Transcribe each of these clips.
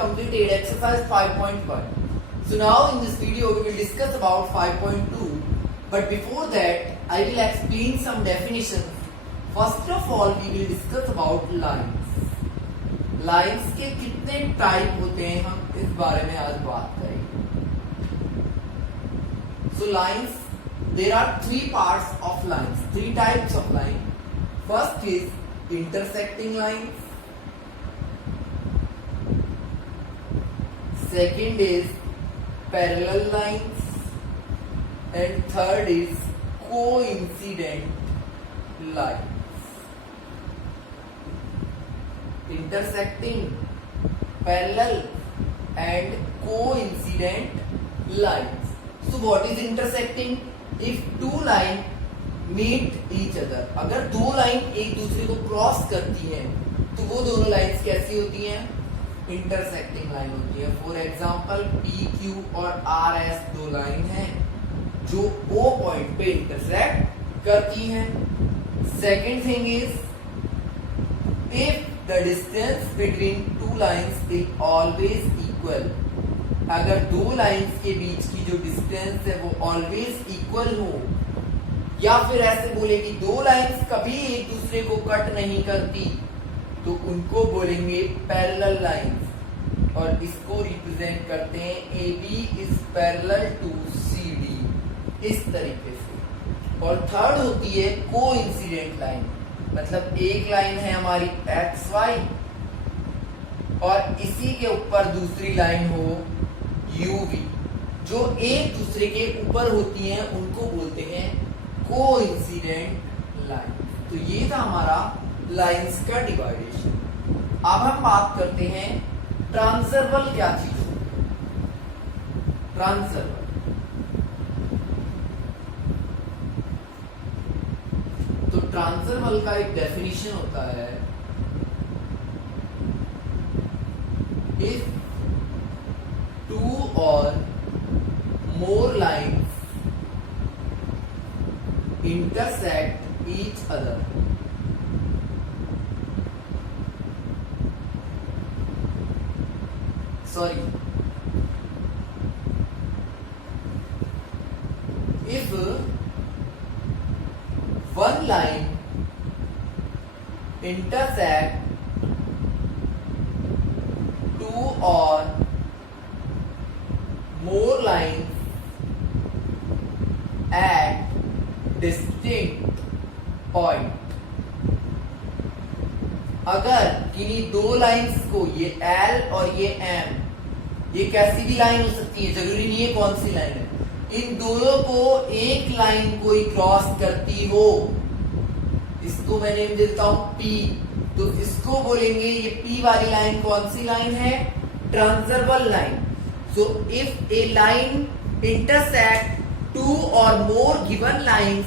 completed exercise 5.1. So now in this video we will discuss about 5.2. But before that I will explain some definitions. First of all we will discuss about lines. Lines के कितने type होते हैं हम इस बारे में आज बात करेंगे. So lines, there are three parts of lines, three types of line. First is intersecting lines. Second is parallel lines, and third is coincident lines. Intersecting, parallel and coincident lines. So what is intersecting? If two line meet each other, अगर दो line एक दूसरे को cross करती हैं तो वो दोनों लाइंस कैसी होती हैं? इंटरसेक्टिंग लाइन होती है. फॉर एग्जांपल पी क्यू और आर एस दो लाइन हैं जो ओ पॉइंट पे इंटरसेक्ट करती हैं. Second thing is if the distance between two lines is always equal. अगर दो लाइंस के बीच की जो डिस्टेंस है वो ऑलवेज इक्वल हो, या फिर ऐसे बोले कि दो लाइंस कभी एक दूसरे को कट नहीं करती, तो उनको बोलेंगे पैरेलल लाइंस. और इसको रिप्रेजेंट करते हैं A B is parallel to C D, इस तरीके से. और थर्ड होती है कोइंसिडेंट लाइन. मतलब एक लाइन है हमारी एक्स वाई और इसी के ऊपर दूसरी लाइन हो यू वी, जो एक दूसरे के ऊपर होती हैं उनको बोलते हैं कोइंसिडेंट लाइन. तो ये था हमारा लाइंस का डिवाइडेशन. अब हम बात करते हैं ट्रांसवर्सल क्या चीज है. ट्रांसवर्सल तो ट्रांसवर्सल का एक डेफिनेशन होता है, इफ टू और मोर lines intersect each other, sorry, if one line intersect two or more lines at distinct point. अगर किन्हीं दो लाइंस को, ये L और ये M, ये कैसी भी लाइन हो सकती है, जरूरी नहीं है कौन सी लाइन है, इन दोनों को एक लाइन कोई क्रॉस करती हो, इसको मैं नेम देता हूं P. तो इसको बोलेंगे ये P वाली लाइन कौन सी लाइन है? Transversal line. So if A line intersect two or more given lines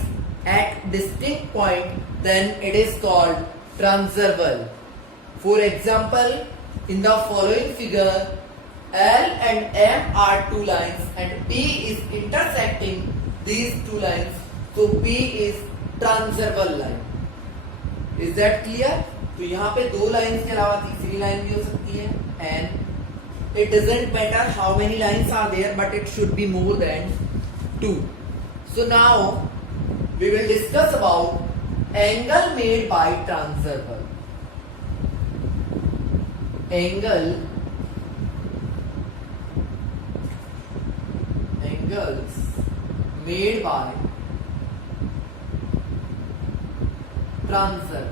at distinct point, then it is called transversal. For example, in the following figure, L and M are two lines and P is intersecting these two lines, so P is transversal line. Is that clear? तो यहाँ पे दो lines के अलावा तीसरी line भी हो सकती है, and it doesn't matter how many lines are there, but it should be more than 2. So now we will discuss about angle made by transversal. Angles made by transversal.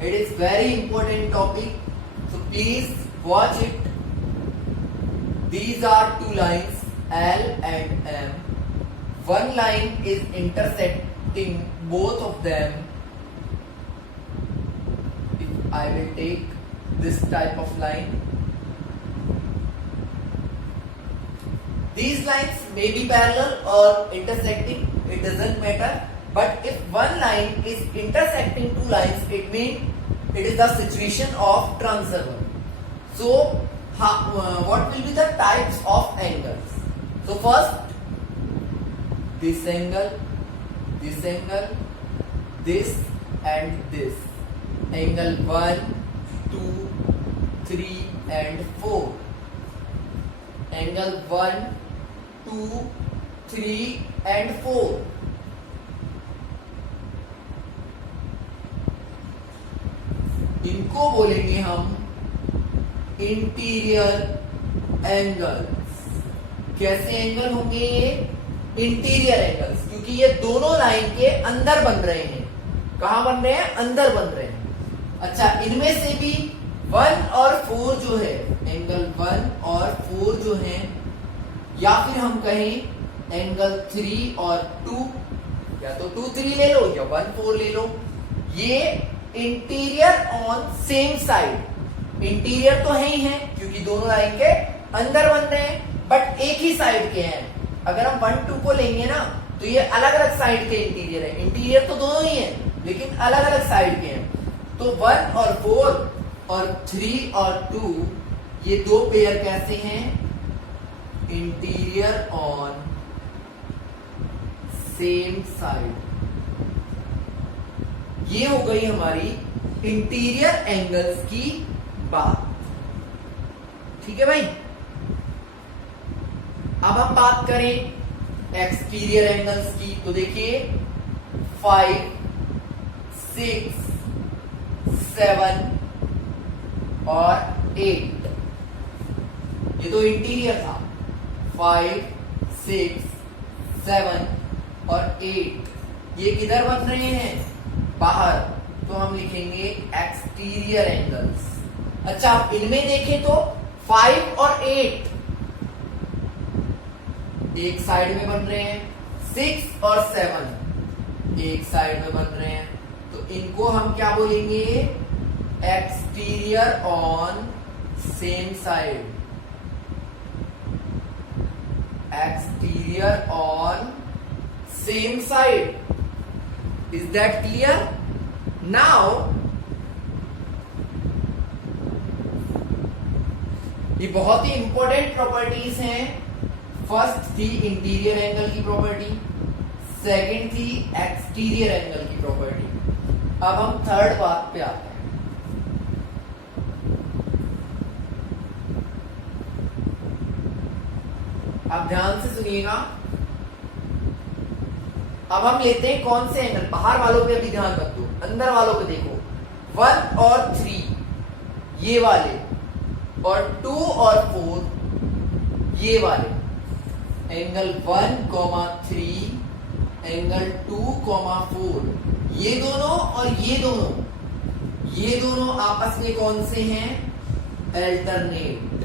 It is very important topic, so please watch it. These are two lines L and M. One line is intersecting both of them. If I will take this type of line, these lines may be parallel or intersecting, it doesn't matter. But if one line is intersecting two lines, it means it is the situation of transversal. So what will be the types of angles? So first, this angle, this and this. Angle 1, 2, 3 and 4. Angle 1, 2, 3 and 4. इनको बोलेंगे हम interior angles. कैसे angle होंगे ये? Interior angles, क्योंकि ये दोनों line के अंदर बन रहे हैं। कहां बन रहे हैं? अंदर बन रहे हैं। अच्छा, इनमें से भी 1 और 4 जो है, एंगल 1 और 4 जो है, या फिर हम कहें एंगल 3 और 2, या तो 2 3 ले लो या 1 4 ले लो, ये interior on same side. Interior तो है ही है क्योंकि दोनों लाइन के अंदर बन रहे हैं, बट एक ही साइड के हैं। अगर हम 1 2 को लेंगे ना तो ये अलग अलग साइड के इंटीरियर है। इंटीरियर तो दोनों ही है लेकिन अलग अलग साइड के हैं। तो 1 और 4 और 3 और 2 ये दो पेयर कैसे हैं? Interior on same side. ये हो गई हमारी इंटीरियर एंगल्स की बात। ठीक है भाई। अब हम बात करें एक्सटीरियर एंगल्स की, तो देखिए 5 6 7 और 8, ये तो इंटीरियर था। 5 6 7 और 8 ये किधर बन रहे हैं? बाहर। तो हम लिखेंगे एक्सटीरियर एंगल्स। अच्छा, आप इनमें देखें तो 5 और 8 एक साइड में बन रहे हैं, 6 और 7 एक साइड में बन रहे हैं। तो इनको हम क्या बोलेंगे? Exterior on same side. Exterior on same side. Is that clear? Now, ये बहुत ही इंपॉर्टेंट प्रॉपर्टीज हैं। फर्स्ट थी इंटीरियर एंगल की प्रॉपर्टी, सेकंड थी एक्सटीरियर एंगल की प्रॉपर्टी। अब हम थर्ड बात पे आते हैं। आप ध्यान से सुनिएगा। अब हम लेते हैं कौन से एंगल? बाहर वालों पे अभी ध्यान रख दो, अंदर वालों पे देखो। 1 और 3 ये वाले, और 2 और 4 ये वाले। एंगल 1, 3, एंगल 2, 4 ये दोनों और ये दोनों आपस में कौन से हैं? अल्टरनेट।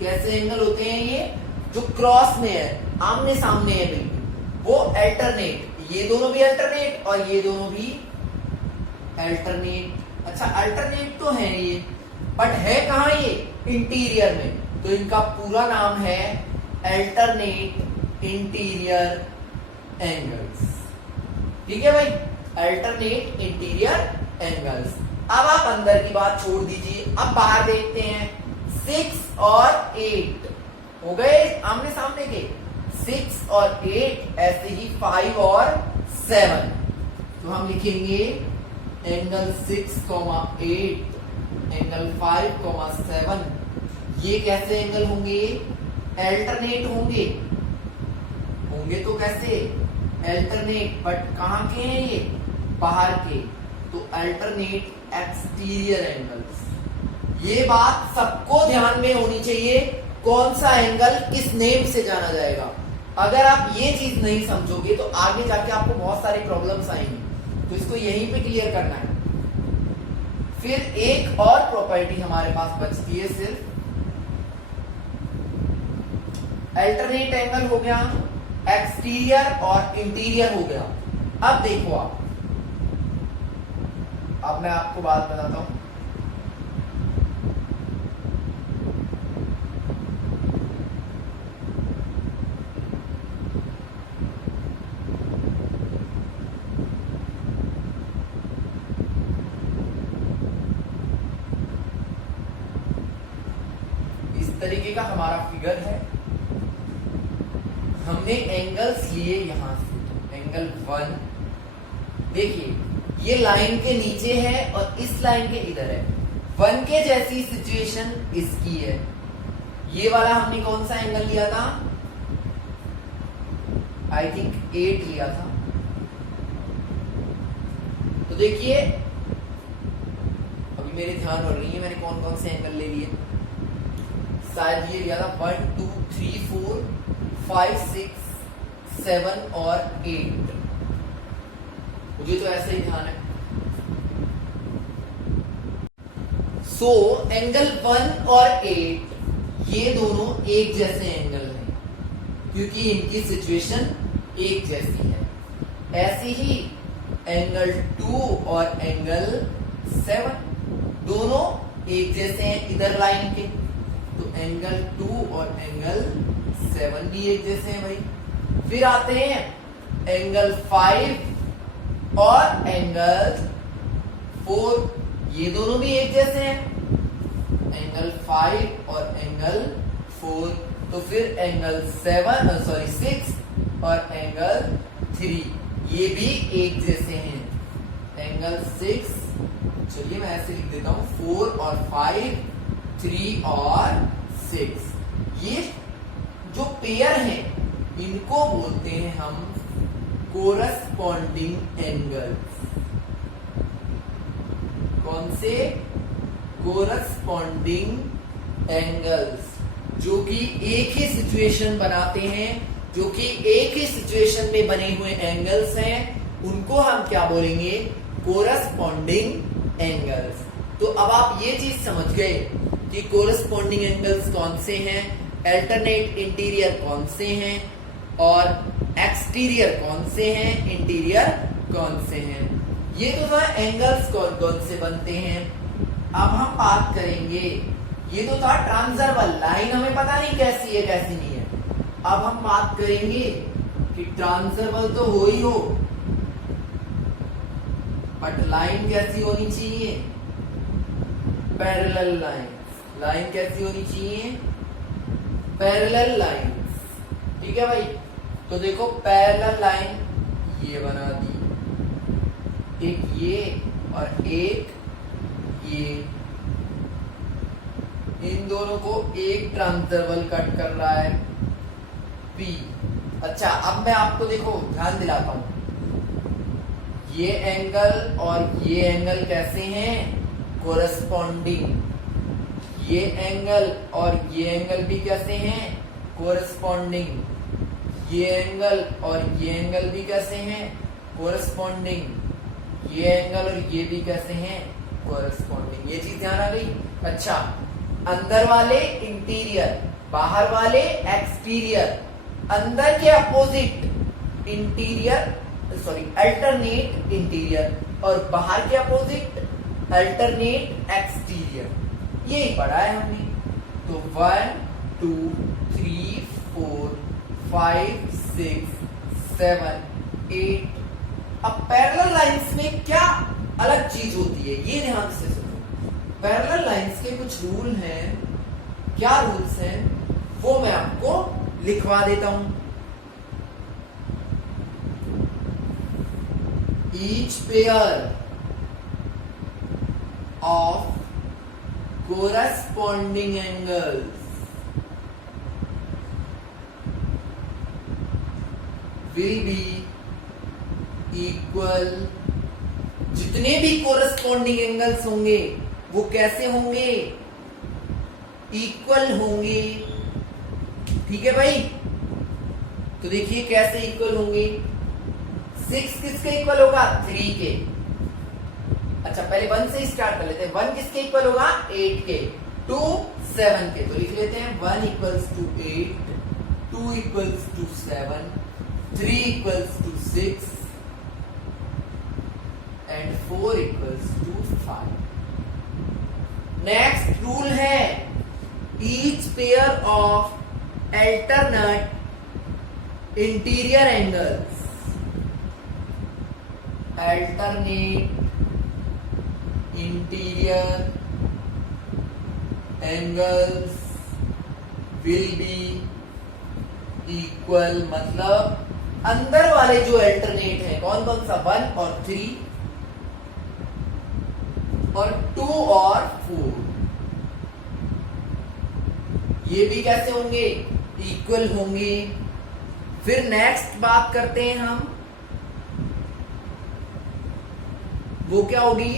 कैसे एंगल होते हैं ये? जो क्रॉस में है, आमने सामने है बिल्कुल, वो अल्टरनेट। ये दोनों भी अल्टरनेट और ये दोनों भी अल्टरनेट। अच्छा, अल्टरनेट तो है ये, बट है कहां ये? इंटीरियर में। तो इनका पूरा नाम है अल्टरनेट इंटीरियर एंगल्स। ठीक है भाई, अल्टरनेट इंटीरियर एंगल्स। अब आप अंदर की बात छोड़ दीजिए, अब बाहर देखते हैं। 6 और 8 हो गए आमने सामने के। 6 और 8, ऐसे ही 5 और 7। तो हम लिखेंगे एंगल 6, 8, एंगल 5, 7 ये कैसे एंगल होंगे? अल्टरनेट होंगे। होंगे तो कैसे? अल्टरनेट, बट कहां के हैं ये? बाहर के। तो अल्टरनेट एक्सटीरियर एंगल्स। ये बात सबको ध्यान में होनी चाहिए, कौन सा एंगल किस नेम से जाना जाएगा। अगर आप ये चीज नहीं समझोगे तो आगे जाके आपको बहुत सारी प्रॉब्लम्स आएंगी। तो इसको यहीं पे क्लियर करना है। फिर एक और प्रॉपर्टी हमारे पास बचती है सिर्फ। अल्टरनेट एंगल हो गया, एक्सटीरियर और इंटीरियर हो गया। अब देखो आप, अब मैं आपको बात बताता हूं। तरीके का हमारा फिगर है। हमने एंगल्स लिए यहां से। एंगल 1 देखिए, ये लाइन के नीचे है और इस लाइन के इधर है। 1 के जैसी सिचुएशन इसकी है। ये वाला हमने कौन सा एंगल लिया था? आई थिंक 8 लिया था। तो देखिए अभी मेरे ध्यान हो रही है मैंने कौन कौन से एंगल ले लिए। शायद ये लिया था 1 2 3 4 5 6 7 और 8। मुझे तो ऐसे ही ध्यान है। सो एंगल 1 और 8 ये दोनों एक जैसे एंगल हैं क्योंकि इनकी सिचुएशन एक जैसी है। ऐसे ही एंगल 2 और एंगल 7 दोनों एक जैसे हैं इधर लाइन के। तो एंगल 2 और एंगल 7 भी एक जैसे हैं भाई। फिर आते हैं एंगल 5 और एंगल 4, ये दोनों भी एक जैसे हैं। एंगल 5 और एंगल 4। तो फिर एंगल 6 और एंगल 3 ये भी एक जैसे हैं। एंगल 6, चलिए मैं ऐसे लिख देता हूं, 4 और 5, 3 और 6। ये जो पेयर हैं इनको बोलते हैं हम कोरस्पॉन्डिंग एंगल्स। कौन से? कोरस्पॉन्डिंग एंगल्स, जो कि एक ही सिचुएशन बनाते हैं, जो कि एक ही सिचुएशन में बने हुए एंगल्स हैं, उनको हम क्या बोलेंगे? Corresponding angles. तो अब आप ये चीज समझ गए कि कोरस्पॉन्डिंग एंगल्स कौन से हैं, अल्टरनेट इंटीरियर कौन से हैं और एक्सटीरियर कौन से हैं, इंटीरियर कौन से हैं। ये तो था एंगल्स कौन कौन से बनते हैं। अब हम बात करेंगे, ये तो था ट्रांसवर्सल लाइन, हमें पता नहीं कैसी है कैसी नहीं है। अब हम बात करेंगे कि ट्रांसवर्सल तो हो ही हो, बट लाइन कैसी होनी चाहिए? Parallel line. लाइन कैसी होनी चाहिए? Parallel line. ठीक है भाई। तो देखो पैरेलल लाइन ये बना दी, एक ये और एक ये, इन दोनों को एक ट्रांसवर्सल कट कर रहा है P। अच्छा अब मैं आपको देखो ध्यान दिलाता हूं, ये एंगल और ये एंगल कैसे हैं? कोरस्पॉन्डिंग। ये एंगल और ये एंगल भी कैसे हैं? कोरस्पॉन्डिंग। ये एंगल और ये एंगल भी कैसे हैं? कोरस्पॉन्डिंग। ये एंगल और ये भी कैसे हैं? कोरस्पॉन्डिंग। ये चीज ध्यान आ गई। अच्छा, अंदर वाले इंटीरियर, बाहर वाले एक्सटीरियर। अंदर के opposite interior, sorry alternate interior, और बाहर के अपोजिट अल्टरनेट एक्सटीरियर। यही पढ़ा है हमने। तो 1 2 3 4 5 6 7 8। अब पैरेलल लाइंस में क्या अलग चीज होती है ये ध्यान से सुनो। पैरेलल लाइंस के कुछ रूल हैं। क्या रूल्स हैं वो मैं आपको लिखवा देता हूं। Each pair of corresponding angles will be equal. जितने भी कोरस्पॉन्डिंग एंगल्स होंगे वो कैसे होंगे? इक्वल होंगे। ठीक है भाई। तो देखिए कैसे इक्वल होंगे। 6 किसके इक्वल होगा? 3 के। अच्छा पहले 1 से स्टार्ट कर लेते हैं। 1 किसके इक्वल होगा? 8 के। 2 7 के। तो लिख लेते हैं 1 equals to 8, 2 equals to 7, 3 equals to 6 and 4 equals to 5। Next rule है each pair of alternate interior angles, alternate interior angles will be equal। मतलब अंदर वाले जो अल्टरनेट है कौन कौन सा? 1 और 3। और 2 और 4 ये भी कैसे होंगे, इक्वल होंगे। फिर नेक्स्ट बात करते हैं हम, वो क्या होगी,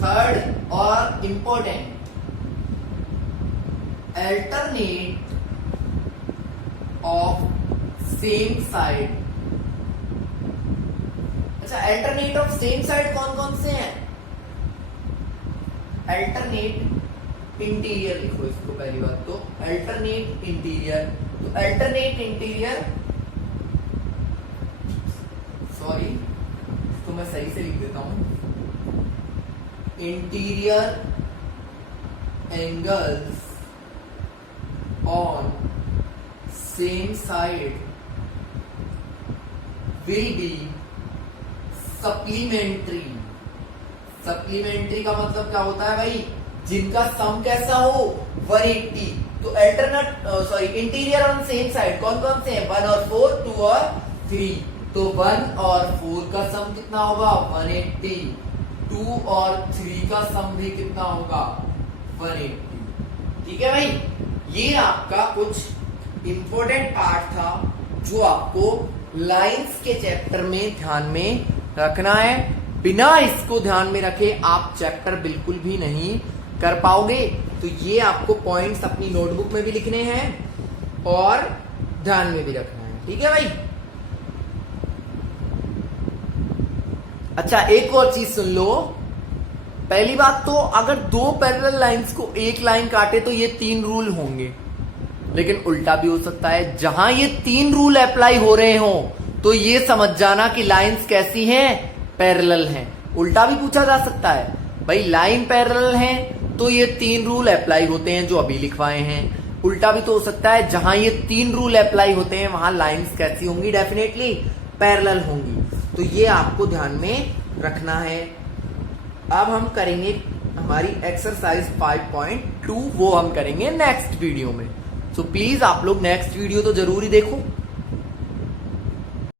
थर्ड और important, alternate of same side। अच्छा, alternate of same side कौन कौन से हैं? alternate इंटीरियर लिखो इसको पहली बात तो, alternate इंटीरियर। तो alternate इंटीरियर, सॉरी इसको मैं सही से लिख देता हूं, interior angles on same side will be supplementary। Supplementary का मतलब क्या होता है भाई, जिनका सम कैसा हो 180। तो alternate interior on same side कौन कौन से हैं, 1 और 4, 2 और 3। तो 1 और 4 का सम कितना होगा 180, 2 और 3 का सम भी कितना होगा 180। ठीक है भाई, ये आपका कुछ इंपॉर्टेंट पार्ट था जो आपको लाइंस के चैप्टर में ध्यान में रखना है। बिना इसको ध्यान में रखे आप चैप्टर बिल्कुल भी नहीं कर पाओगे। तो ये आपको पॉइंट्स अपनी नोटबुक में भी लिखने हैं और ध्यान में भी रखना है। ठीक है भाई। अच्छा, एक और चीज सुन लो। पहली बात तो अगर दो पैरेलल लाइंस को एक लाइन काटे तो ये 3 रूल होंगे, लेकिन उल्टा भी हो सकता है। जहां ये 3 रूल अप्लाई हो रहे हो तो ये समझ जाना कि लाइंस कैसी हैं, पैरेलल हैं। उल्टा भी पूछा जा सकता है, भाई लाइन पैरेलल है तो ये 3 रूल अप्लाई होते हैं जो अभी लिखवाए हैं। उल्टा भी तो हो सकता है, जहां ये 3 रूल अप्लाई होते हैं वहां लाइंस कैसी होंगी, डेफिनेटली पैरेलल होंगी। तो ये आपको ध्यान में रखना है। अब हम करेंगे हमारी एक्सरसाइज 5.2, वो हम करेंगे नेक्स्ट वीडियो में। सो प्लीज आप लोग नेक्स्ट वीडियो तो जरूर ही देखो।